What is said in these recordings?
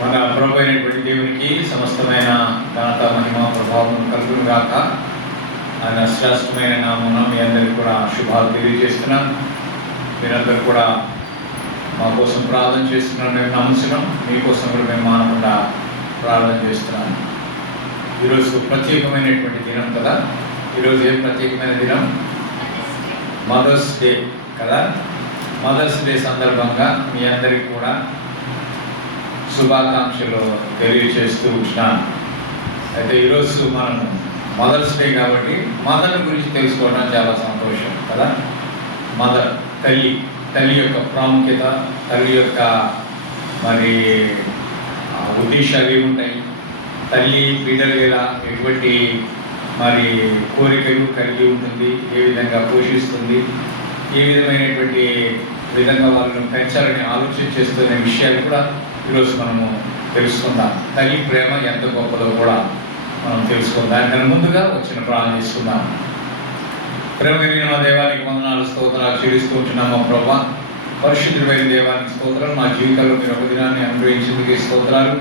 మన ప్రభు అయినటువంటి దేవునికి సమస్తమైన ఘనత మహిమ ప్రభావం కలుగును గాక ఆయన శ్రేష్టమైన నామమున మీ అందరికీ కూడా శుభాలు తెలియజేస్తున్నాను మీరందరూ కూడా మా కోసం ప్రార్థన చేస్తున్నాను మేము నమ్ముతున్నాం మీకోసం కూడా మేము మానకుండా ప్రార్థన చేస్తున్నాను ఈరోజు ప్రత్యేకమైనటువంటి దినం కదా? ఈరోజు ఏం ప్రత్యేకమైన దినం? మదర్స్ డే కదా? మదర్స్ డే సందర్భంగా మీ అందరికీ కూడా శుభాకాంక్షలు తెలియజేస్తూ ఉంటున్నాను అయితే ఈరోజు మనం మదర్స్ డే కాబట్టి మదర్ గురించి తెలుసుకోవడం చాలా సంతోషం కదా? మదర్ తల్లి తల్లి యొక్క ప్రాముఖ్యత తల్లి యొక్క మరి ఉద్దేశాలు ఏముంటాయి? తల్లి బిడ్డలు ఎలా ఎటువంటి మరి కోరికలు కలిగి ఉంటుంది? ఏ విధంగా పోషిస్తుంది? ఏ విధమైనటువంటి విధంగా వాళ్ళను పెంచాలని ఆలోచన చేస్తున్న విషయాలు కూడా ఈరోజు మనము తెలుసుకుందాం. తల్లి ప్రేమ ఎంత గొప్పదో కూడా మనం తెలుసుకుందాం. దానికన్నా ముందుగా వచ్చిన ప్రాణం తీసుకుందాం ప్రేమ కలిగిన మా దేవానికి వందనాలు స్తోత్రాలు చెల్లిస్తూ ఉంటున్నాం మా ప్రభా. పరిశుద్ధమైన దేవానికి స్తోత్రాలు. మా జీవితాల్లో మీరు ఒక దినాన్ని అనుగ్రహించేందుకు స్తోత్రాలు.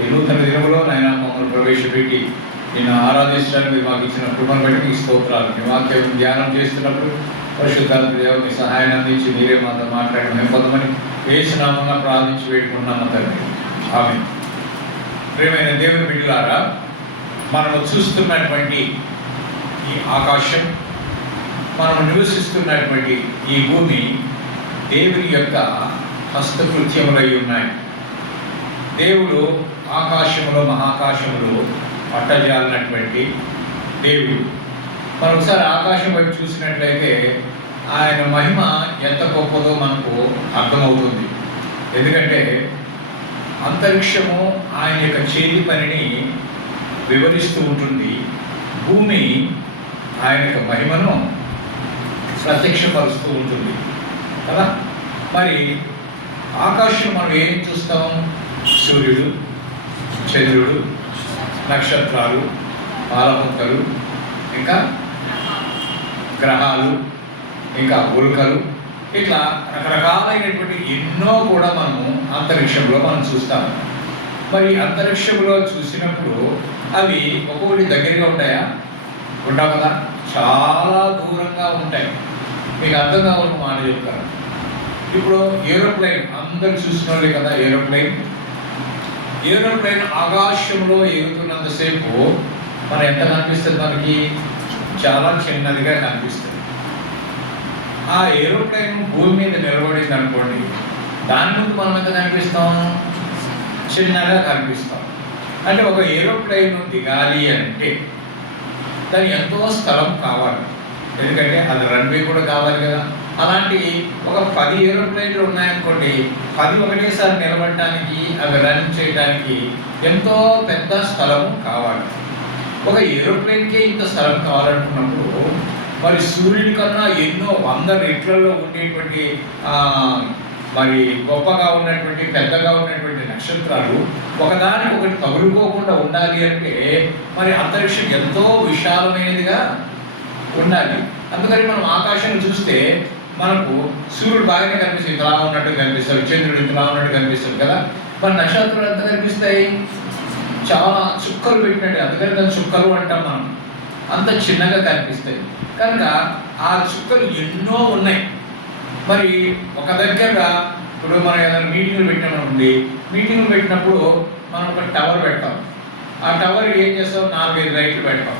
ఈ నూతన దినములో నాయన మమ్మల్ని ప్రవేశపెట్టి నేను ఆరాధించడానికి మీరు మాకు ఇచ్చిన కృపను బట్టి మీకు స్తోత్రాలు. మీ వాక్యం ధ్యానం చేస్తున్నప్పుడు పరిశుద్ధాత్మ దేవుని సహాయాన్ని అందించి మీరే మాతో మాట్లాడి మేము పొందమని వేషనామంగా ప్రార్థించి వేడుకున్నాము తండ్రి. ఆమె ప్రేమైన దేవుని బిడ్డలారా మనము చూస్తున్నటువంటి ఈ ఆకాశం మనం నివసిస్తున్నటువంటి ఈ భూమి దేవుని యొక్క హస్తకృత్యములై ఉన్నాయి. దేవుడు ఆకాశములో మహాకాశములో పట్టజాలినటువంటి దేవుడు. మనం ఒకసారి ఆకాశం వైపు చూసినట్లయితే ఆయన మహిమ ఎంత గొప్పదో మనకు అర్థమవుతుంది. ఎందుకంటే అంతరిక్షము ఆయన యొక్క చేతి పనిని వివరిస్తూ ఉంటుంది. భూమి ఆయన యొక్క మహిమను ప్రత్యక్షపరుస్తూ ఉంటుంది. కదా? మరి ఆకాశం మనం ఏం చూస్తాం? సూర్యుడు చంద్రుడు నక్షత్రాలు పాలపుక్కలు ఇంకా గ్రహాలు. ఇంకా ఉల్కలు ఇట్లా రకరకాలైనటువంటి ఎన్నో కూడా మనము అంతరిక్షంలో మనం చూస్తాం మరి అంతరిక్షంలో చూసినప్పుడు అవి ఒక్కొక్కటి దగ్గరగా ఉంటాయా? ఉంటావు కదా? చాలా దూరంగా ఉంటాయి. మీకు అర్థం కావాలని మాట చెప్తాను. ఇప్పుడు ఏరోప్లేన్ అందరు చూసిన వాళ్ళే కదా ఏరోప్లేన్? ఏరోప్లేన్ ఆకాశంలో ఎగుతున్నంతసేపు మనం ఎంత కనిపిస్తుంది మనకి? చాలా చిన్నదిగా కనిపిస్తుంది. ఆ ఏరోప్లేన్ భూమి మీద నిలబడింది అనుకోండి దాని ముందు మనం ఎంత కనిపిస్తాం? చిన్నగా కనిపిస్తాం. అంటే ఒక ఏరోప్లేన్ దిగాలి అంటే దానికి ఎంతో స్థలం కావాలి. ఎందుకంటే అది రన్వే కూడా కావాలి కదా. అలాంటి ఒక పది ఏరోప్లేన్లు ఉన్నాయనుకోండి పది ఒకటేసారి నిలబడటానికి అవి రన్ చేయడానికి ఎంతో పెద్ద స్థలం కావాలి. ఒక ఏరోప్లేన్కే ఇంత స్థలం కావాలనుకున్నప్పుడు మరి సూర్యుని కన్నా ఎన్నో వంద రెట్లలో ఉండేటువంటి మరి గొప్పగా ఉన్నటువంటి పెద్దగా ఉన్నటువంటి నక్షత్రాలు ఒకదానికి ఒకటి తగులుకోకుండా ఉండాలి అంటే మరి అంతరిక్షం ఎంతో విశాలమైనదిగా ఉండాలి. అందుకని మనం ఆకాశం చూస్తే మనకు సూర్యుడు బాగానే కనిపిస్తుంది. ఇంతలా ఉన్నట్టు కనిపిస్తాడు చంద్రుడు ఇంతలా ఉన్నట్టు కనిపిస్తుంది కదా. మరి నక్షత్రాలు ఎంత కనిపిస్తాయి? చాలా చుక్కలు పెట్టినట్టు. అందుకని దాని చుక్కలు అంటాం మనం. అంత చిన్నగా కనిపిస్తాయి. కనుక ఆ చుక్కలు ఎన్నో ఉన్నాయి. మరి ఒక దగ్గర ఇప్పుడు మనం ఏదైనా మీటింగ్లు పెట్టినామనుకోండి మీటింగ్లు పెట్టినప్పుడు మనం ఒక టవర్ పెడతాం. ఆ టవర్ ఏం చేస్తాం? నాలుగైదు లైట్లు పెడతాం.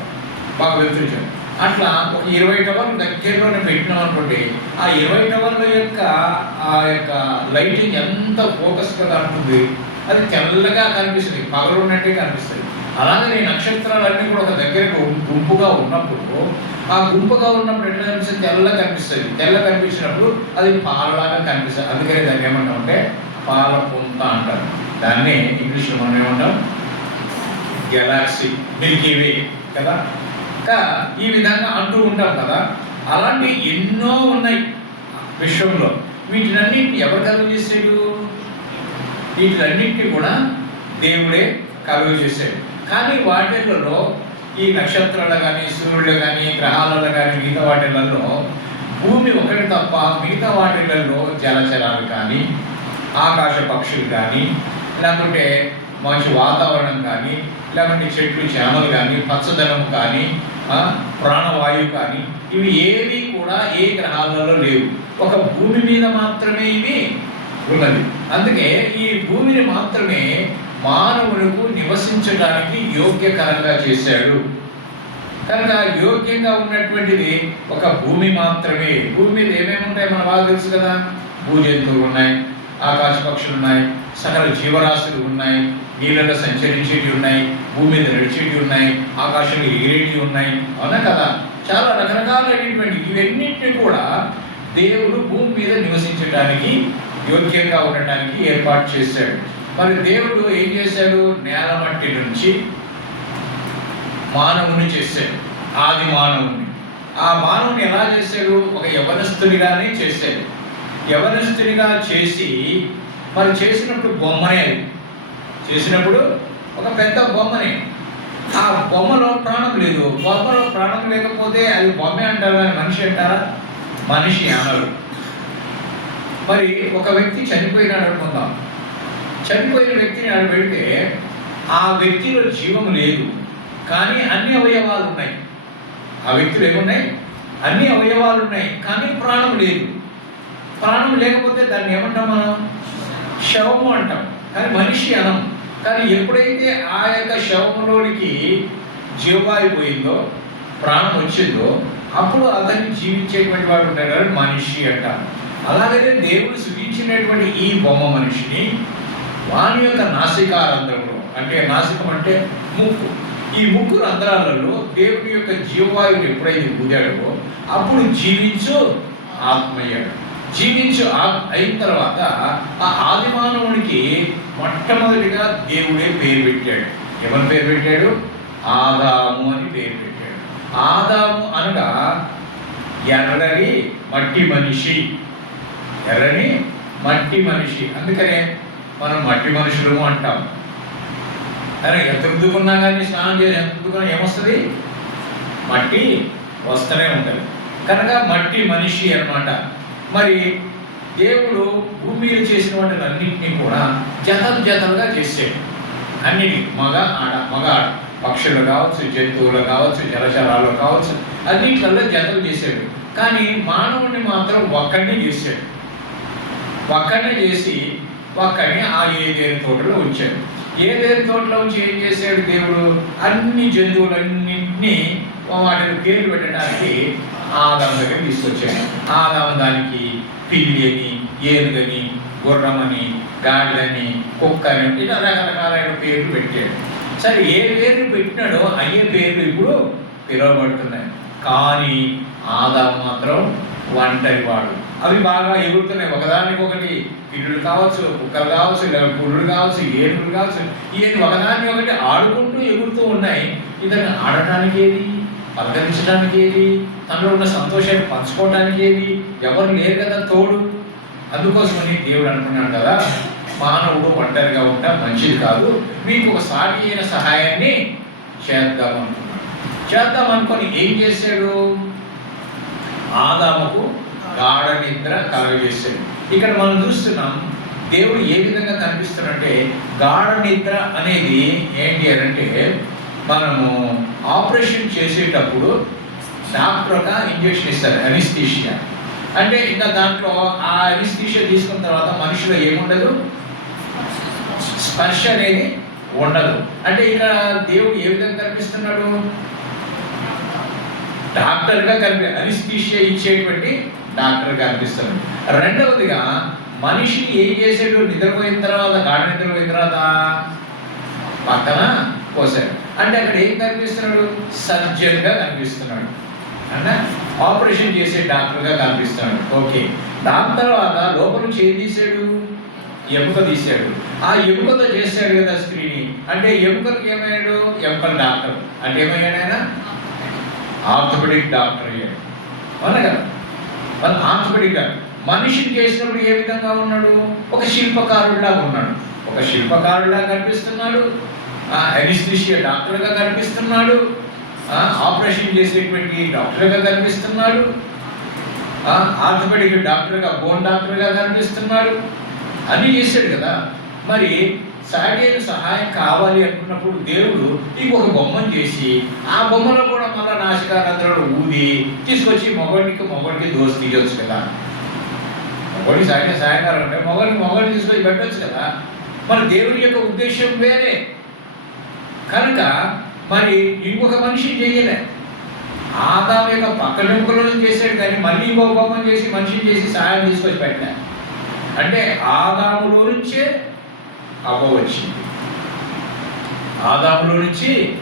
బాగా వెళ్తుంటాం అట్లా ఒక ఇరవై టవర్లు దగ్గరలోనే పెట్టినాం అనుకోండి ఆ ఇరవై టవర్ల యొక్క ఆ యొక్క లైటింగ్ ఎంత ఫోకస్గా ఉంటుంది అది తెల్లగా కనిపిస్తుంది. పగలు ఉన్నట్టే కనిపిస్తుంది. అలాగే ఈ నక్షత్రాలన్నీ కూడా ఒక దగ్గరకు గుంపుగా ఉన్నప్పుడు ఆ గుంపుగా ఉన్నప్పుడు ఎట్లా కనిపిస్తుంది? తెల్ల కనిపిస్తుంది. తెల్ల కనిపించినప్పుడు అది పాలలాగా కనిపిస్తుంది. అందుకని దాన్ని ఏమంటాం అంటే పాల పుంత అంటారు. దాన్ని ఇంగ్లీష్లో మనం ఏమంటాం? గెలాక్సీ మిల్కీవే కదా? ఇంకా ఈ విధంగా అంటూ ఉంటాం కదా? అలాంటి ఎన్నో ఉన్నాయి విశ్వంలో. వీటినన్నింటిని ఎవరు కలుగు చేసాడు? వీటిలన్నింటినీ కూడా దేవుడే కలుగు చేశాడు కానీ వాటిల్లో ఈ నక్షత్రాలు కానీ సూర్యుడు కానీ గ్రహాలలో కానీ మిగతా వాటిలలో భూమి ఒకటి తప్ప మిగతా వాటిలలో జలచరాలు కానీ ఆకాశ పక్షులు కానీ లేకుంటే మంచి వాతావరణం కానీ లేకుంటే చెట్లు చేమలు కానీ పచ్చదనం కానీ ప్రాణవాయువు కానీ ఇవి ఏవి కూడా ఏ గ్రహాలలో లేవు. ఒక భూమి మీద మాత్రమే ఇవి ఉన్నది అందుకే ఈ భూమిని మాత్రమే మానవులకు నివసించడానికి యోగ్యకరంగా చేశాడు. కనుక యోగ్యంగా ఉన్నటువంటిది ఒక భూమి మాత్రమే. భూమి మీద ఏమేమి ఉంటాయి మన బాగా తెలుసు కదా? భూజంతువులు ఉన్నాయి ఆకాశ పక్షులు ఉన్నాయి సకల జీవరాశులు ఉన్నాయి నీళ్ళలో సంచరించేవి ఉన్నాయి భూమి మీద నడిచేవి ఉన్నాయి ఆకాశంలో ఎగిరేటివి ఉన్నాయి అవునా కదా? చాలా రకరకాలైనటువంటి ఇవన్నింటినీ కూడా దేవుడు భూమి మీద నివసించడానికి యోగ్యంగా ఉండటానికి ఏర్పాటు చేశాడు. మరి దేవుడు ఏం చేశాడు? నేల మట్టి నుంచి మానవుని చేశాడు. ఆది మానవుని ఆ మానవుని ఎలా చేశాడు? ఒక యవనస్తునిగానే చేశాడు. యవనస్తునిగా చేసి మరి చేసినప్పుడు బొమ్మనే అది. చేసినప్పుడు ఒక పెద్ద బొమ్మనే. ఆ బొమ్మలో ప్రాణం లేదు. బొమ్మలో ప్రాణం లేకపోతే అది బొమ్మే అంటారు? మనిషి అంటారా? మనిషి అనరు. మరి ఒక వ్యక్తి చనిపోయినాడు అనుకుందాం. చనిపోయిన వ్యక్తిని ఆడ పెడితే ఆ వ్యక్తిలో జీవం లేదు. కానీ అన్ని అవయవాలు ఉన్నాయి. ఆ వ్యక్తులు ఏమున్నాయి? అన్ని అవయవాలు ఉన్నాయి. కానీ ప్రాణం లేదు. ప్రాణం లేకపోతే దాన్ని ఏమంటాం మనం? శవము అంటాం. కానీ మనిషి అనం. కానీ ఎప్పుడైతే ఆ యొక్క శవంలోనికి జీవాయిపోయిందో ప్రాణం వచ్చిందో అప్పుడు అతన్ని జీవించేటువంటి వాడు ఉంటాడు. మనిషి అంటారు అలాగనే దేవుడు సృజించినటువంటి ఈ బొమ్మ మనిషిని వాని యొక్క నాసికారంధ్రంలో అంటే నాసికం అంటే ముక్కు. ఈ ముక్కు రంధ్రాలలో దేవుని యొక్క జీవవాయువుని ఎప్పుడైతే ఊదాడో అప్పుడు జీవించు ఆత్మయ్యాడు జీవించు అయిన తర్వాత ఆ ఆదిమానవునికి మొట్టమొదటిగా దేవుడే పేరు పెట్టాడు. ఎవరి పేరు పెట్టాడు? ఆదాము అని పేరు పెట్టాడు. ఆదాము అనగా ఎర్రని మట్టి మనిషి. ఎర్రని మట్టి మనిషి. అందుకనే మనం మట్టి మనుషులము అంటాం. అరే ఎంత రుద్దుకున్నా కానీ స్నానం చేసి ఎంత రుద్దుకున్నా ఏమొస్తుంది? మట్టి వస్తూనే ఉంటుంది. కనుక మట్టి మనిషి అనమాట మరి దేవుడు భూమి మీద చేసిన వాటిని అన్నింటినీ కూడా జతలు జతలుగా చేసాడు. అన్నిటి మగ ఆడ మగ ఆడ పక్షులు కావచ్చు జంతువులు కావచ్చు జలచరాలు కావచ్చు అన్నిట్లలో జతలు చేశాడు కానీ మానవుడిని మాత్రం ఒక్కడిని చేశాడు ఒక్కడిని చేసి ఒక్కడిని ఆ ఏదేని తోటలో ఉంచాడు. ఏదేని తోటలో ఉంచి ఏం చేశాడు దేవుడు? అన్ని జంతువులన్నింటినీ వాటిని పేరు పెట్టడానికి ఆదాం దగ్గర తీసుకొచ్చాడు. ఆదాం దానికి పిల్లి అని ఏనుగని గుర్రమని గాడిదని కుక్కని ఇలా రకరకాలైన పేర్లు పెట్టాడు. సరే ఏ పేర్లు పెట్టినాడో అయ్యే పేర్లు ఇప్పుడు పిలువబడుతున్నాయి. కానీ ఆదాం మాత్రం ఒంటరి వాడు అవి బాగా ఎగురుతున్నాయి. ఒకదానికొకటి పిల్లులు కావచ్చు కుక్కలు కావచ్చు లేదా పుల్లులు కావచ్చు ఏనుగులు కావచ్చు ఇవన్నీ ఒకదాన్ని ఒకటి ఆడుకుంటూ ఎగురుతూ ఉన్నాయి. ఇతను ఆడటానికి ఏది? పలకరించడానికి ఏది? తనలో ఉన్న సంతోషాన్ని పంచుకోవడానికి ఏది? ఎవరు లేరు కదా తోడు. అందుకోసమని దేవుడు అనుకున్నాడు కదా మానవుడు ఒంటరిగా ఉంటా మంచిది కాదు. మీకు ఒక సాటి అయిన సహాయాన్ని చేద్దాం అనుకున్నాడు. చేద్దాం అనుకొని ఏం చేశాడు? ఆదాముకు గాఢ నిద్ర కలగజేశాడు. ఇక్కడ మనం చూస్తున్నాం దేవుడు ఏ విధంగా కనిపిస్తున్నాడంటే గాఢ నిద్ర అనేది ఏంటి అని అంటే మనము ఆపరేషన్ చేసేటప్పుడు డాక్టర్గా ఇంజెక్షన్ ఇస్తారు అనిస్థీషియా అంటే ఇంకా దాంట్లో ఆ అనిస్థీషియా తీసుకున్న తర్వాత మనిషిలో ఏముండదు? స్పర్శ అనేది ఉండదు. అంటే ఇక్కడ దేవుడు ఏ విధంగా కనిపిస్తున్నాడు? డాక్టర్గా కనిపి అనిస్థీషియా ఇచ్చేటువంటి డాక్టర్గా కనిపిస్తున్నాడు రెండవదిగా మనిషి ఏం చేసాడు నిద్రపోయిన తర్వాత గాఢ నిద్రపోయిన తర్వాత పక్కన కోసాడు అంటే అక్కడ ఏం కనిపిస్తున్నాడు? సర్జన్గా కనిపిస్తున్నాడు. అంటే ఆపరేషన్ చేసే డాక్టర్గా కనిపిస్తున్నాడు. ఓకే. దాని తర్వాత లోపల నుంచి ఏం తీసాడు ఎముక తీశాడు. ఆ ఎముకతో చేశాడు కదా స్త్రీని అంటే ఎముకలకు ఏమయ్యాడు? ఎముకల డాక్టర్. అంటే ఏమయ్యాడు ఆయన? ఆర్థోపెడిక్ డాక్టర్ అయ్యాడు. అవునా కదా? వాళ్ళు ఆర్థోపెడిక్ మనిషిని చేసినప్పుడు ఏ విధంగా ఉన్నాడు? ఒక శిల్పకారుడిలాగా ఉన్నాడు. ఒక శిల్పకారుడిలాగా కనిపిస్తున్నాడు. ఎనిస్థిషియా డాక్టర్గా కనిపిస్తున్నాడు. ఆపరేషన్ చేసేటువంటి డాక్టర్గా కనిపిస్తున్నాడు. ఆ, ఆర్థోపెడిక్ డాక్టర్గా బోన్ డాక్టర్గా కనిపిస్తున్నాడు. అన్నీ చేశాడు కదా. మరి సాటి సహాయం కావాలి అనుకున్నప్పుడు దేవుడు ఇంకొక బొమ్మను చేసి ఆ బొమ్మలో కూడా మళ్ళీ నాశకానందరూ ఊది తీసుకొచ్చి మొగడికి మొగడికి దోసి తీయొచ్చు కదా. మొగడి సాయం సాయంకాలం అంటే మొగడికి మొగడిని తీసుకొచ్చి పెట్టొచ్చు కదా. మరి దేవుని యొక్క ఉద్దేశం వేరే. కనుక మరి ఇంకొక మనిషి చేయలే. ఆదాం యొక్క పక్కన ఎముకలను చేశాడు కానీ మళ్ళీ ఇంకొక బొమ్మను చేసి మనిషిని చేసి సహాయం తీసుకొచ్చి పెట్టలే. అంటే ఆదాములో నుంచే అవ్వ వచ్చింది ఆదాములో నుంచి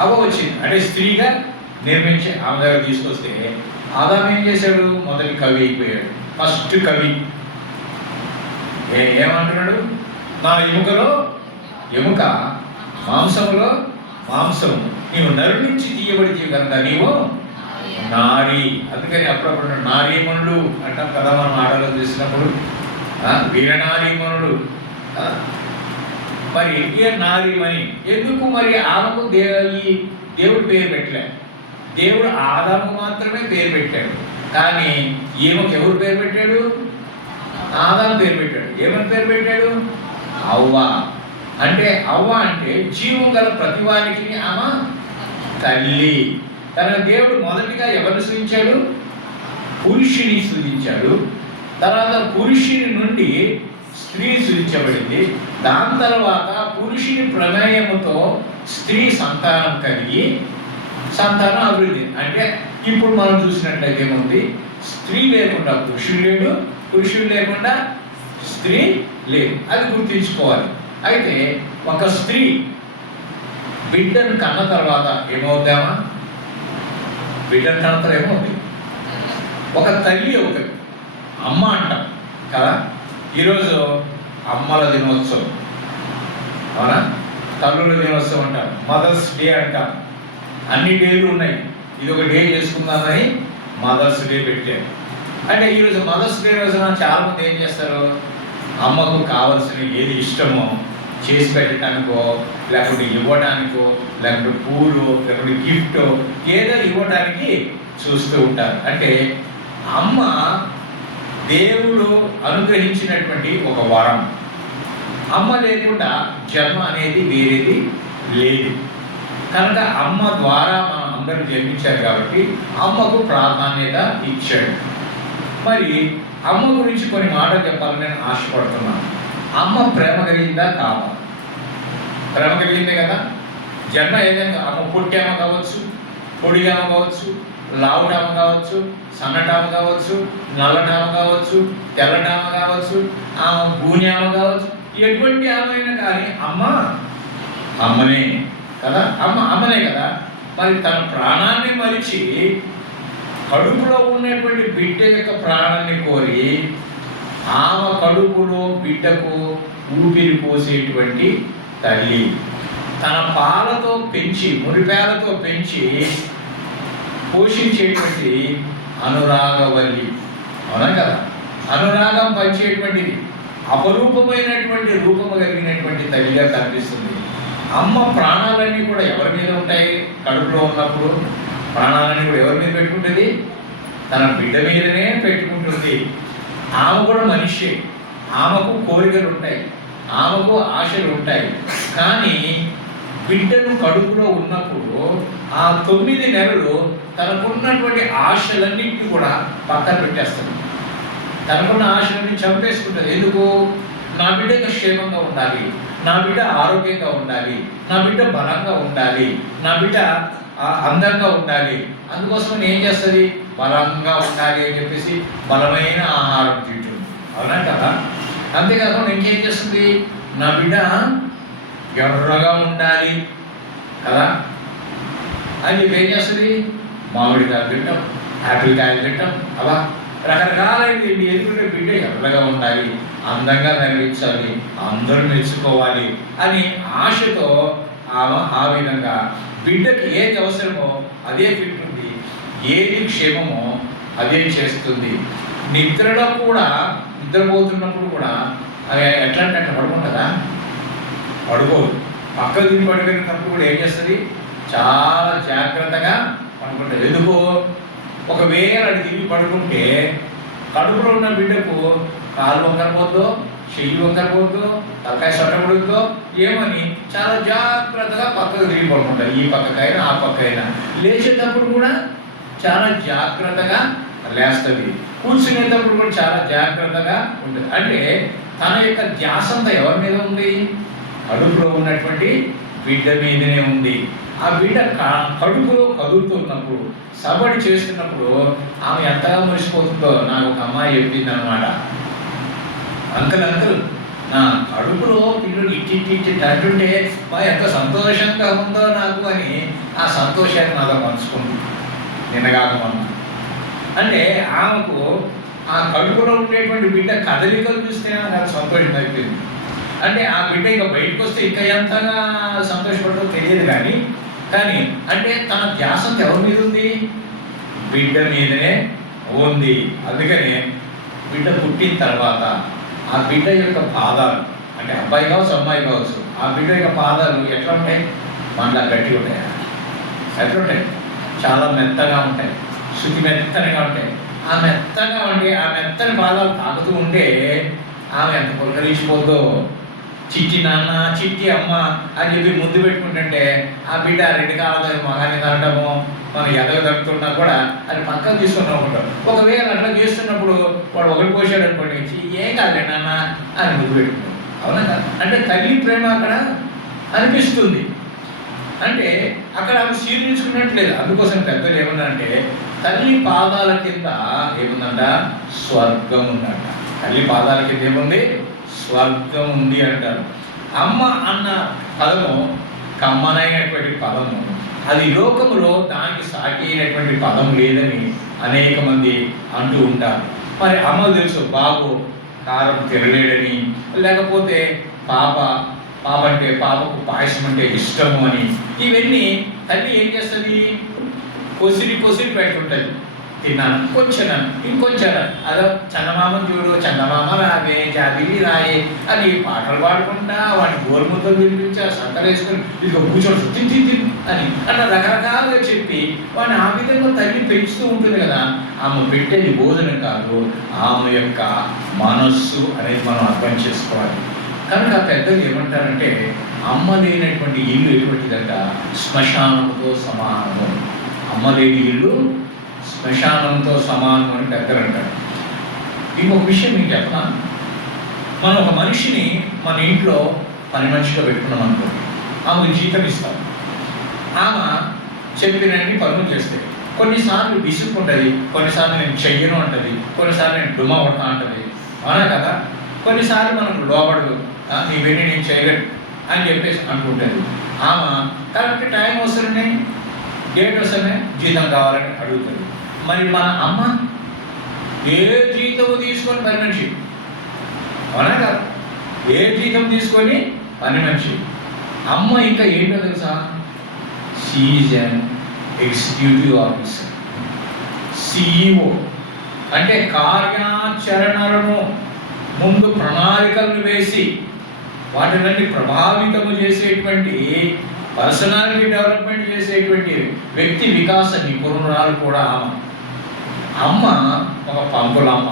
అవ్వ వచ్చింది అంటే స్త్రీగా నిర్మించి ఆమె దగ్గర తీసుకొస్తే ఆదాం ఏం చేశాడు? మొదటి కవి అయిపోయాడు. ఫస్ట్ కవి. ఏ ఏమంటున్నాడు? నా ఎముకలో ఎముక మాంసములో మాంసము. నీవు నరు నుంచి తీయబడితే కనుక నీవు నారి. అందుకని అప్పుడప్పుడు నారీమణుడు అంటాం కదా మనం ఆటలో చేసినప్పుడు. వీరనారీమణుడు మరి ఎన్టీఆర్ నారీమణి ఎందుకు మరి ఆమెకు దే ఈ దేవుడు పేరు పెట్టలే? దేవుడు ఆదాము మాత్రమే పేరు పెట్టాడు. కానీ ఈమెకు ఎవరు పేరు పెట్టాడు? ఆదాం పేరు పెట్టాడు. ఏమని పేరు పెట్టాడు? అవ్వ. అంటే అవ్వ అంటే జీవం గల ప్రతివానికి ఆమె తల్లి. తన దేవుడు మొదటిగా ఎవరిని సృజించాడు పురుషుని సృజించాడు తర్వాత పురుషుని నుండి స్త్రీ సృజించబడింది దాని తర్వాత పురుషుని ప్రణయముతో స్త్రీ సంతానం కలిగి సంతానం అభివృద్ధి. అంటే ఇప్పుడు మనం చూసినట్లయితే ఏముంది? స్త్రీ లేకుండా పురుషుడు లేడు పురుషుడు లేకుండా స్త్రీ లేదు. అది గుర్తించుకోవాలి. అయితే ఒక స్త్రీ బిడ్డను కన్న తర్వాత ఏమవుతామా బిడ్డను కన్న తర్వాత ఏమవుతుంది ఒక తల్లి అవుతుంది. అమ్మ అంటాం కదా? ఈరోజు అమ్మల దినోత్సవం. అవునా? తల్లుల దినోత్సవం అంటాం మదర్స్ డే అంటాం. అన్ని డేలు ఉన్నాయి. ఇది ఒక డే చేసుకుందామని మదర్స్ డే పెట్టాను అంటే ఈరోజు మదర్స్ డే రోజున చాలా మంది ఏం చేస్తారు? అమ్మకు కావలసిన ఏది ఇష్టమో చేసి పెట్టడానికో లేకపోతే ఇవ్వడానికో లేకపోతే పూలు లేకపోతే గిఫ్ట్ ఏదో ఇవ్వడానికి చూస్తూ ఉంటారు. అంటే అమ్మ దేవుడు అనుగ్రహించినటువంటి ఒక వరం. అమ్మ లేకుండా జన్మ అనేది వేరేది లేదు. కనుక అమ్మ ద్వారా మనం అందరూ జన్మించారు కాబట్టి అమ్మకు ప్రాధాన్యత ఇచ్చాడు. మరి అమ్మ గురించి కొన్ని మాటలు చెప్పాలని నేను ఆశపడుతున్నాను. అమ్మ ప్రేమ కలిగిందా కావా ప్రేమ కలిగిందే కదా. జన్మ ఏదైనా అమ్మ పుట్టామ కావచ్చు పొడిగామ కావచ్చు లావు డామ్ కావచ్చు సన్నటామ కావచ్చు నల్ల డామ్ కావచ్చు తెల్లటామ కావచ్చు ఆమె భూన్యామ కావచ్చు ఎటువంటి ఆమైనా కానీ అమ్మ అమ్మనే కదా? అమ్మ అమ్మనే కదా? మరి తన ప్రాణాన్ని మరిచి కడుపులో ఉన్నటువంటి బిడ్డ యొక్క ప్రాణాన్ని కోరి ఆమె కడుపులో బిడ్డకు ఊపిరి పోసేటువంటి తల్లి తన పాలతో పెంచి మురిపేలతో పెంచి పోషించేటువంటి అనురాగవల్లి. అవునా కదా? అనురాగం పంచేటువంటిది. అపరూపమైనటువంటి రూపము కలిగినటువంటి తల్లిగా కనిపిస్తుంది. అమ్మ ప్రాణాలన్నీ కూడా ఎవరి మీద ఉంటాయి? కడుపులో ఉన్నప్పుడు ప్రాణాలన్నీ కూడా ఎవరి మీద పెట్టుకుంటుంది? తన బిడ్డ మీదనే పెట్టుకుంటుంది. ఆమె కూడా మనిషి. ఆమెకు కోరికలు ఉంటాయి ఆమెకు ఆశలు ఉంటాయి కానీ బిడ్డను కడుపులో ఉన్నప్పుడు ఆ తొమ్మిది నెలలు తనకున్నటువంటి ఆశలన్నింటినీ కూడా పక్కన పెట్టేస్తుంది తనకున్న ఆశలన్నీ చంపేసుకుంటుంది ఎందుకు? నా బిడ్డ క్షేమంగా ఉండాలి. నా బిడ్డ ఆరోగ్యంగా ఉండాలి. నా బిడ్డ బలంగా ఉండాలి. నా బిడ్డ అందంగా ఉండాలి. అందుకోసం ఏం చేస్తుంది? బలంగా ఉండాలి అని చెప్పేసి బలమైన ఆహారం తింటుంది. అవునా కదా? అంతేకాకుండా ఇంకేం చేస్తుంది? నా బిడ్డ ఎర్రగా ఉండాలి. కదా? అని ఏం చేస్తుంది? మామిడికాయలు తింటాం యాపిల్ కాయలు తింటాం అలా రకరకాలైన ఎందుకంటే బిడ్డ ఎర్రగా ఉండాలి అందంగా కనిపించాలి అందరూ మెచ్చుకోవాలి అని ఆశతో ఆమె ఆ విధంగా బిడ్డకి ఏది అవసరమో అదే తింటుంది ఏది క్షేమమో అదే చేస్తుంది. నిద్రలో కూడా నిద్రపోతున్నప్పుడు కూడా ఎట్లాంటి ఎట్లా అట్లా పడుకుంటుందా పడుకోదు. దిగి పడిపోయిన తప్పు కూడా ఏం చేస్తుంది? చాలా జాగ్రత్తగా పడుకుంటుంది. ఎందుకు ఒకవేళ అది తిరిగి పడుకుంటే కడుపులో ఉన్న బిడ్డకు కాలు వంకరపోద్దో చెయ్యి వంకరపోద్దో తలకాయ సొట్టబడుద్దో ఏమని చాలా జాగ్రత్తగా పక్కకు తిరిగి పడుకుంటారు ఈ పక్కకైనా ఆ పక్కైనా లేచేటప్పుడు కూడా చాలా జాగ్రత్తగా లేస్తుంది. కూర్చునేటప్పుడు కూడా చాలా జాగ్రత్తగా ఉంటుంది. అంటే తన యొక్క ధ్యాస ఎవరి మీద ఉంది? కడుపులో ఉన్నటువంటి బిడ్డ మీదనే ఉంది. ఆ బిడ్డ కడుపులో కదులుతున్నప్పుడు సబడి చేస్తున్నప్పుడు ఆమె ఎంతగా మురిసిపోతుందో నాకు ఒక అమ్మాయి చెప్పింది అనమాట అంకుల్ అంకుల్ నా కడుపులో పిల్లలు ఇట్టి ఇట్టి ఇట్టి అంటుంటే మా ఎంత సంతోషంగా ఉందో నాకు అని ఆ సంతోషాన్ని నాతో పంచుకుంది. నిన్నగాక అంటే ఆమెకు ఆ కడుపులో ఉండేటువంటి బిడ్డ కదలికలు చూస్తే నాకు సంతోషం అయిపోయింది అంటే ఆ బిడ్డ ఇక బయటకు వస్తే ఇంకా ఎంతగా సంతోషపడదో తెలియదు కానీ కానీ అంటే తన ధ్యాసం ఎవరి మీద ఉంది? బిడ్డ మీదనే ఉంది. అందుకనే బిడ్డ పుట్టిన తర్వాత ఆ బిడ్డ యొక్క పాదాలు అంటే అబ్బాయి కావచ్చు అమ్మాయి కావచ్చు ఆ బిడ్డ యొక్క పాదాలు ఎట్లా ఉంటాయి మనలా గట్టిగా ఉంటాయి? ఎట్లా ఉంటాయి చాలా మెత్తగా ఉంటాయి. శుద్ధి మెత్తనగా ఉంటాయి. ఆ మెత్తగా ఉండి ఆ మెత్తని పాదాలు తాగుతూ ఉంటే ఆమె ఎంత పులకరించిపోద్దో? చిట్టి నాన్న చిట్టి అమ్మ అని చెప్పి ముద్దు పెట్టుకుంటుంటే ఆ బిడ్డ రెండు కాళ్ళతో మగాన్ని తనటము మనం ఎదగ తగ్గుతున్నా కూడా అది పక్కన తీసుకుని ఉంటాం ఒకవేళ అట్లా చేస్తున్నప్పుడు వాడు ఒకటి పోసాడు అనుకోండి ఏం కాదులే నాన్న అని ముద్దు పెట్టుకుంటాం. అవునా కదా? అంటే తల్లి ప్రేమ అక్కడ అనిపిస్తుంది. అంటే అక్కడ ఆమె శీలించుకున్నట్లేదు. అందుకోసం పెద్దలు ఏమన్నారంటే తల్లి పాదాల కింద ఏముందంట? స్వర్గం ఉందంట. తల్లి పాదాల కింద ఏముంది? స్వర్గం ఉంది అంటారు. అమ్మ అన్న పదము కమ్మనైనటువంటి పదము అది లోకములో దానికి సాటి అయినటువంటి పదం లేదని అనేక మంది అంటూ ఉంటారు. మరి అమ్మ తెలుసు బాబు కారం తిరగలేడని లేకపోతే పాప పాప అంటే పాపకు పాయసం అంటే ఇష్టము అని ఇవన్నీ తల్లి ఏం చేస్తుంది? కొసిరి కొసిరి పెట్టుంటుంది తిన్నాను కొంచెం ఇంకొంచెం అదో చందమామను చూడు చందమామ రావే జాబిలి రాయే అని పాటలు పాడుకుంటా వాడిని గోరుముద్దలు వినిపించి సంతరేసుకుని సంకలు వేసుకొని ఇదిగో కూర్చోడు తిని తిని అని అట్లా రకరకాలుగా చెప్పి వాడిని ఆ విధంగా తల్లి పెంచుతూ ఉంటుంది కదా ఆమె పెట్టేది బోధన కాదు ఆమె యొక్క మనస్సు అనేది మనం అర్థం చేసుకోవాలి. కనుక పెద్దలు ఏమంటారంటే అమ్మ లేనటువంటి ఇల్లు ఎటువంటిదంట? శ్మశానముతో సమానము. అమ్మ లేని ఇల్లు శ్మశానంతో సమానం అని పెద్దలు అంటారు. ఇంకొక విషయం మీకు చెప్పనా మనం ఒక మనిషిని మన ఇంట్లో పని మనిషిగా పెట్టుకున్నాం అనుకోండి ఆమెకు జీతం ఇస్తాం. ఆమె చెప్పినన్ని పనులు చేస్తాయి. కొన్నిసార్లు విసుక్కుంటుంది కొన్నిసార్లు నేను చెయ్యను అంటది కొన్నిసార్లు నేను డుమా కొడతా అంటది. అవునా కదా? కొన్నిసార్లు మనం లోపడదు నీ నీవన్నీ నేను చేయగలను అని చెప్పేసి అనుకుంటుంది. ఆమె కరెక్ట్ టైం వస్తుంది డేట్ వస్తేనే జీతం కావాలని అడుగుతుంది. మరి మన అమ్మ ఏ జీతం తీసుకొని పని మనిషి? అవునా కాదు? ఏ జీతం తీసుకొని పని మనిషి? అమ్మ ఇంకా ఏంటో తెలుసా? She an executive officer CEO అంటే కార్యాచరణలను ముందు ప్రణాళికలను వేసి వాటినన్నీ ప్రభావితము చేసేటువంటి పర్సనాలిటీ డెవలప్మెంట్ చేసేటువంటి వ్యక్తి వికాస నిపుణురాలు కూడా ఆమె. అమ్మ ఒక పంపులమ్మ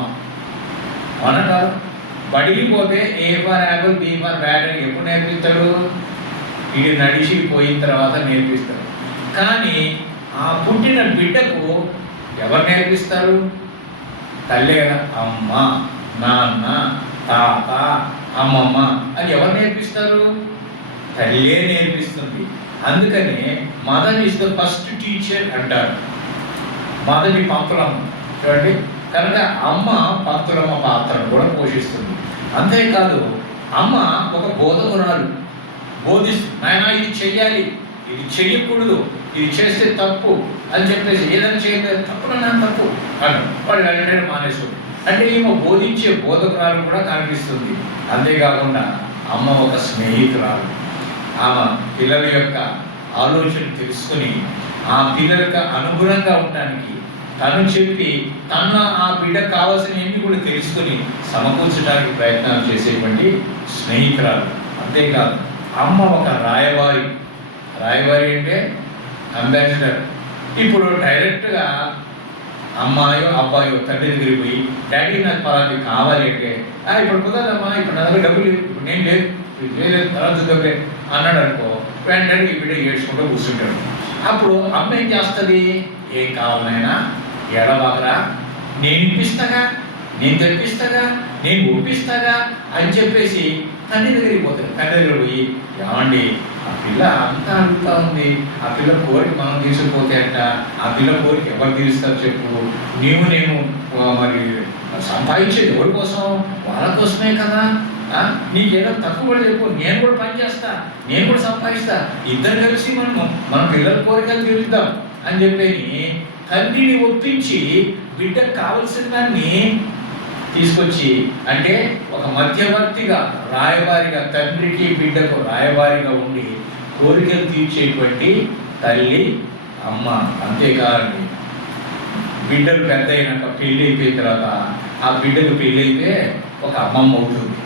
అమ్మ బడికి పోతే A for apple B for bad అని ఎప్పుడు నేర్పిస్తాడు? ఇది నడిచి పోయిన తర్వాత నేర్పిస్తాడు. కానీ ఆ పుట్టిన బిడ్డకు ఎవరు నేర్పిస్తారు? తల్లి కదా అమ్మ నాన్న తాత అమ్మమ్మ అని ఎవరు నేర్పిస్తారు? తల్లే నేర్పిస్తుంది. అందుకనే mother is the first teacher అంటారు. మదర్ని పంపలమ్మ చూడండి. కనుక అమ్మ పంతులమ్మ పాత్రను కూడా పోషిస్తుంది. అంతేకాదు అమ్మ ఒక బోధకురాలు. బోధిస్తుంది నాయన ఇది చెయ్యాలి. ఇది చెయ్యకూడదు. ఇది చేస్తే తప్పు అని చెప్పేసి ఏదైనా చేయలేదు తప్పు నా తప్పు అని వాళ్ళు వెంటనే మానేసు అంటే ఈమె బోధించే బోధకురాలు కూడా కనిపిస్తుంది. అంతేకాకుండా అమ్మ ఒక స్నేహితురాలు. ఆమె పిల్లల యొక్క ఆలోచన తెలుసుకుని ఆ పిల్లలకు అనుగుణంగా ఉండడానికి తను చెప్పి తన ఆ బిడ్డకు కావాల్సినవన్నీ కూడా తెలుసుకుని సమకూర్చడానికి ప్రయత్నాలు చేసేటువంటి స్నేహితురాలు. అంతేకాదు అమ్మ ఒక రాయబారి. రాయబారి అంటే అంబాసిడర్. ఇప్పుడు డైరెక్ట్గా అమ్మాయో అబ్బాయో తండ్రి దగ్గరికి పోయి డాడీ నాకు పలాంటి కావాలి అంటే ఇప్పుడు కుదరదమ్మా ఇప్పుడు నా దగ్గర డబ్బులు ఇప్పుడు నేను లేదు ఇప్పుడు లేదు తర్వాత చూద్దాంలే అన్నాడు అనుకో వెంటనే ఈ బిడ్డ ఏడ్చుకుంటూ కూర్చుంటాడు. అప్పుడు అమ్మ ఏం చేస్తుంది? ఏం కావాలైనా ఎడబాగరా నేను ఇప్పిస్తాగా నేను తెప్పిస్తాగా నేను ఒప్పిస్తాగా అని చెప్పేసి తండ్రి దగ్గరికి పోతాడు తండ్రి దగ్గర పోయి ఏమండి ఆ పిల్ల అంతా అడుగుతా ఉంది. ఆ పిల్ల కోరిక మనం తీసుకుపోతే అంట ఆ పిల్ల కోరిక ఎవరు తీరుస్తారు చెప్పు? నీవు నేను మరి సంపాదించేది ఎవరి కోసం? వాళ్ళ కోసమే కదా? నీకేదో తక్కువ కూడా చెప్పు. నేను కూడా పని చేస్తా. నేను కూడా సంపాదిస్తా. ఇద్దరు కలిసి మనం మన పిల్లల కోరికలు తీరుద్దాం అని చెప్పేది తండ్రిని ఒప్పించి బిడ్డకు కావలసిన దాన్ని తీసుకొచ్చి అంటే ఒక మధ్యవర్తిగా రాయబారిగా తండ్రికి బిడ్డకు రాయబారిగా ఉండి కోరికలు తీర్చేటువంటి తల్లి అమ్మ. అంతేకాదండి. బిడ్డలు పెద్ద అయినాక పెళ్ళి అయిపోయిన తర్వాత ఆ బిడ్డకు పెళ్ళి అయితే ఒక అమ్మమ్మ అవుతుంది.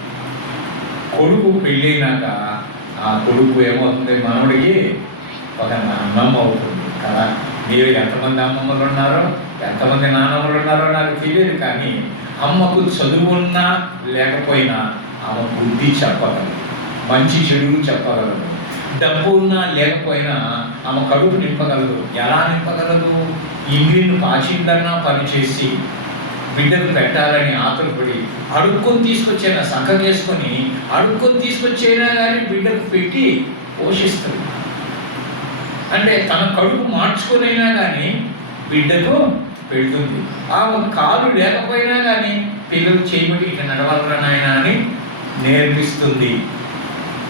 కొడుకు పెళ్ళైనాక ఆ కొడుకు ఏమవుతుంది? మనవడికి ఒక నాన్నమ్మ అవుతుంది కదా? మీరు ఎంతమంది అమ్మమ్మలు ఉన్నారో ఎంతమంది నాన్నమ్మలు ఉన్నారో నాకు తెలియదు కానీ అమ్మకు చదువు ఉన్నా లేకపోయినా ఆమె బుద్ధి చెప్పగలదు. మంచి చెడు చెప్పగలదు. డబ్బు ఉన్నా లేకపోయినా ఆమె కడుపు నింపగలదు. ఎలా నింపగలదు? ఇంగిల్ని పాచిందన్నా పనిచేసి బిడ్డను పెట్టాలని ఆతురపడి అడుక్కొని తీసుకొచ్చేనా సంఖ చేసుకొని అడుక్కొని తీసుకొచ్చేనా కానీ బిడ్డకు పెట్టి పోషిస్తుంది. అంటే తన కడుపు మార్చుకునైనా కానీ బిడ్డకు పెడుతుంది. ఆ ఒక కాలు లేకపోయినా కానీ పిల్లలు చేయబడి ఇట్లా నడవాలరా నాయన అని నేర్పిస్తుంది.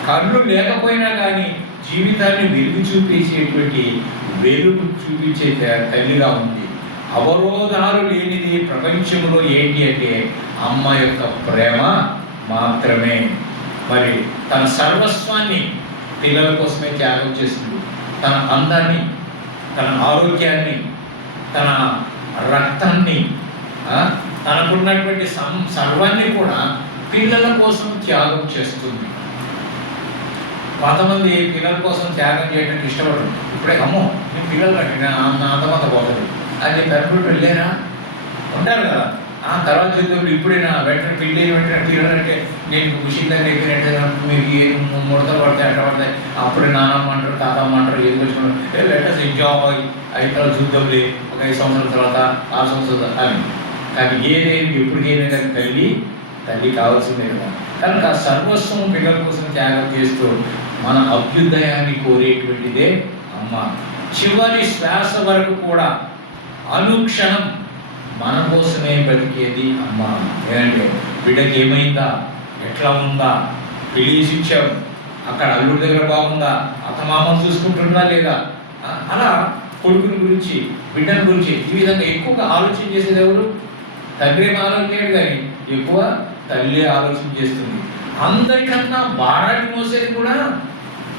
కళ్ళు లేకపోయినా కానీ జీవితాన్ని వెలుగు చూపించేటువంటి వెలుగు చూపించే త- తల్లిగా ఉంది. అవరోధాలు లేనిది ప్రపంచంలో ఏంటి అంటే అమ్మ యొక్క ప్రేమ మాత్రమే. మరి తన సర్వస్వాన్ని పిల్లల కోసమే త్యాగం చేసింది తన అందాన్ని తన ఆరోగ్యాన్ని తన రక్తాన్ని తనకున్నటువంటి సం సర్వాన్ని కూడా పిల్లల కోసం త్యాగం చేస్తుంది. కొంతమంది పిల్లల కోసం త్యాగం చేయడానికి ఇష్టపడరు. ఇప్పుడే అమ్మో నేను పిల్లలు కట్టిన అంతమంత పోతుంది అని పెద్ద అనుకుంటూ వెళ్ళారా? ఉంటారు కదా. ఆ తర్వాత చూద్దాం ఇప్పుడైనా వెంటనే పెళ్ళి వెంటనే అట్లా అంటే నేను మిషన్ దగ్గర ఎక్కినట్టు మీకు ఏ ముడతలు పడతాయి అట్లా పడతాయి అప్పుడే నానమ్మ అంటారు తాతమ్మ అంటారు ఏం వచ్చుకున్నారు లెటర్స్ ఎంజాయ్ ఐదు తర్వాత చూద్దాంలే ఒక ఐదు సంవత్సరాల తర్వాత ఆరు సంవత్సరాల అని. కానీ ఏదేమి ఎప్పటికైనా కానీ తల్లి తల్లి కావాల్సిందే కదా. కనుక సర్వస్వం పిల్లల కోసం త్యాగం చేస్తూ మన అభ్యుదయాన్ని కోరేటువంటిదే అమ్మ. చివరి శ్వాస వరకు కూడా అనుక్షణం మన కోసమే బతికేది అమ్మ ఏంటంటే బిడ్డకి ఏమైందా ఎట్లా ఉందా? పెళ్ళి చేసి ఇచ్చావు అక్కడ అల్లుడి దగ్గర బాగుందా? అత్తమామను చూసుకుంటున్నా లేదా? అలా కొడుకుని గురించి బిడ్డల గురించి ఈ విధంగా ఎక్కువగా ఆలోచన చేసేది ఎవరు? తండ్రి ఆలోచించాడు కానీ ఎక్కువ తల్లి ఆలోచన చేస్తుంది. అందరికన్నా భారాన్ని మోసేది కూడా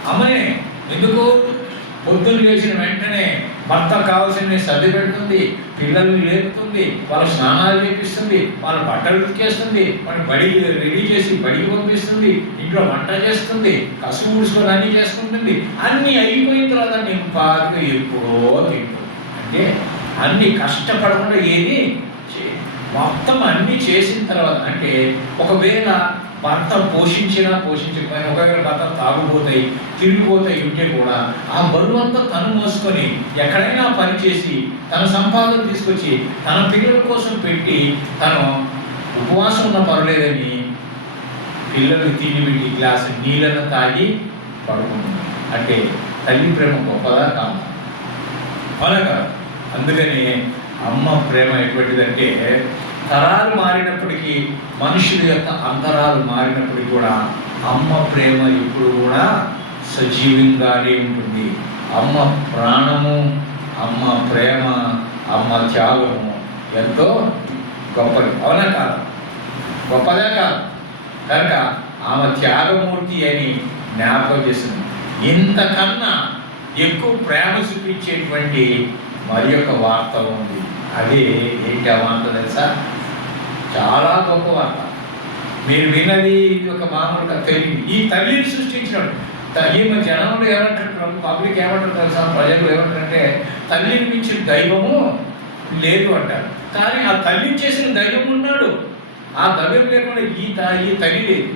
అమ్మనే. ఎందుకు? పొద్దున్న లేచిన వెంటనే భర్త కావాల్సిన సర్ది పెడుతుంది పిల్లల్ని లేపుతుంది వాళ్ళ స్నానాలు చేపిస్తుంది వాళ్ళ బట్టలు ఉతికేస్తుంది వాళ్ళని బడి రెడీ చేసి బడికి పంపిస్తుంది ఇంట్లో వంట చేస్తుంది కసుపు ఊడ్చుకొని అన్నీ చేసుకుంటుంది. అన్నీ అయిపోయిన తర్వాత నేను పాక ఎప్పుడో తింటుంది అంటే అన్ని కష్టపడకుండా ఏది మొత్తం అన్ని చేసిన తర్వాత అంటే ఒకవేళ భర్త పోషించినా పోషించకపోయినా ఒకవేళ భర్త తాగుపోతాయి తిరిగిపోతాయి ఉంటే కూడా ఆ బరువు అంతా తను మోసుకొని ఎక్కడైనా పని చేసి తన సంపాదన తీసుకొచ్చి తన పిల్లల కోసం పెట్టి తను ఉపవాసం ఉన్న పర్లేదని పిల్లలు తిని పెట్టి గ్లాసు నీళ్ళను తాగి పడుకుంటుంది. అంటే తల్లి ప్రేమ గొప్పదా కాదు? అలాగా అందుకని అమ్మ ప్రేమ ఎటువంటిదంటే తరాలు మారినప్పటికీ మనుషుల యొక్క అంతరాలు మారినప్పటికీ కూడా అమ్మ ప్రేమ ఇప్పుడు కూడా సజీవంగానే ఉంటుంది. అమ్మ ప్రాణము అమ్మ ప్రేమ అమ్మ త్యాగము ఎంతో గొప్పది. అవునా కాదు? గొప్పదే కాదు. కనుక ఆమె త్యాగమూర్తి అని జ్ఞాపకం చేసింది. ఇంతకన్నా ఎక్కువ ప్రేమ చూపించేటువంటి మరి యొక్క వార్త ఉంది. అదే ఏంటి ఆ వార్త తెలుసా? చాలా గొప్ప వార్త మీరు విన్నది ఇది ఒక మామూలుగా తెలియదు. ఈ తల్లిని సృష్టించినాడు ఈమె జనంలో ఏమంటారు? పబ్లిక్ ఏమంటారు తెలుసా? ప్రజలు ఏమంటారంటే తల్లిని మించిన దైవము లేదు అంటారు. కానీ ఆ తల్లిని చేసిన దైవం ఉన్నాడు. ఆ దైవం లేకుండా ఈ త- ఈ తల్లి లేదు.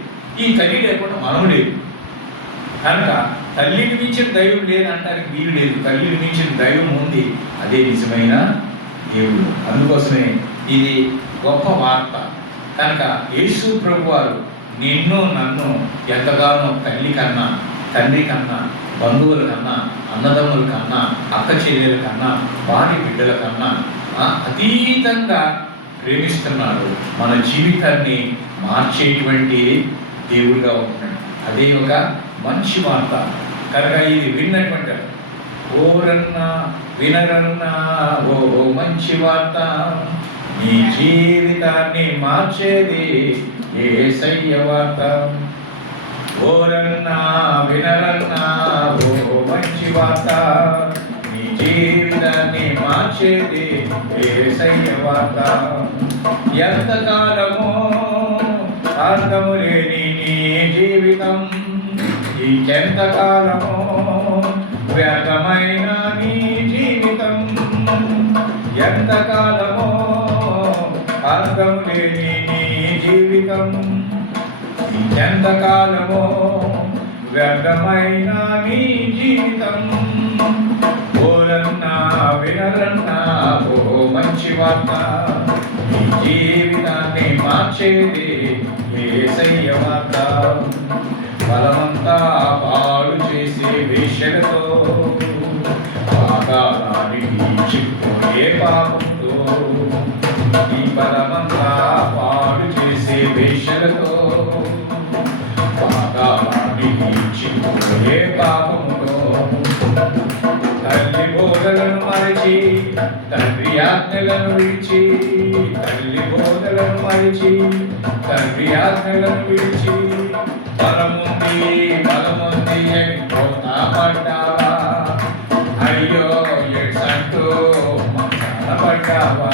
ఈ తల్లి లేకుండా మనం లేదు కనుక తల్లిని మించిన దైవం లేదంటానికి వీలు లేదు. తల్లిని మించిన దైవం ఉంది. అదే నిజమైన దేవుడు. అందుకోసమే ఇది గొప్ప వార్త. కనుక యేసు ప్రభు వారు నిన్ను నన్ను ఎంతగానో తల్లి కన్నా తండ్రి కన్నా బంధువుల కన్నా అన్నదమ్ముల కన్నా అక్క చెల్లెల కన్నా వారి బిడ్డల కన్నా అతీతంగా ప్రేమిస్తున్నాడు. మన జీవితాన్ని మార్చేటువంటి దేవుడిగా ఉంటున్నాడు. అదే ఒక మంచి వార్త. కనుక ఇది విన్నటువంటి ఓరన్నా వినరన్నా ఓ ఓ మంచి వార్త. నీ జీవితాన్ని మార్చేది ఏ వార్త. ఓరన్నా వినరన్నా ఓ మంచి వార్త. నీ జీవితాన్ని మార్చేది ఏసయ్య వార్త. ఎంతకాలమో అర్థము లేని నీ జీవితం. ఇంకెంతకాలమో వ్యర్థమైన నీ జీవితం. ఎంతకాలం అర్థం లేని నీ జీవితం. ఎంతకాలమో వ్యర్థమైన నీ జీవితం. ఓరన్నా వినరన్నా ఓ మంచి వార్త. నీ జీవితాన్ని మార్చేది ఏసయ్య వార్త. బలమంతా పాడు చేసే వేషలతో పాతాళానికి చిక్కుపోయే పాపంతో. బలమంతా పాడు చేసే వేషలతో బాగా పాడి చిక్కుపోయే పాపముతో తల్లి బోధలను మరిచి తండ్రి ఆజ్ఞలను విడిచి తల్లి బోధలను మరిచి తండ్రి ఆజ్ఞలను విడిచి బలముంది బలముంది అని పడ్డావా అయ్యో ఎడ్సంటూ పడ్డావా అయ్యో ఎడ్సంటూ పడ్డావా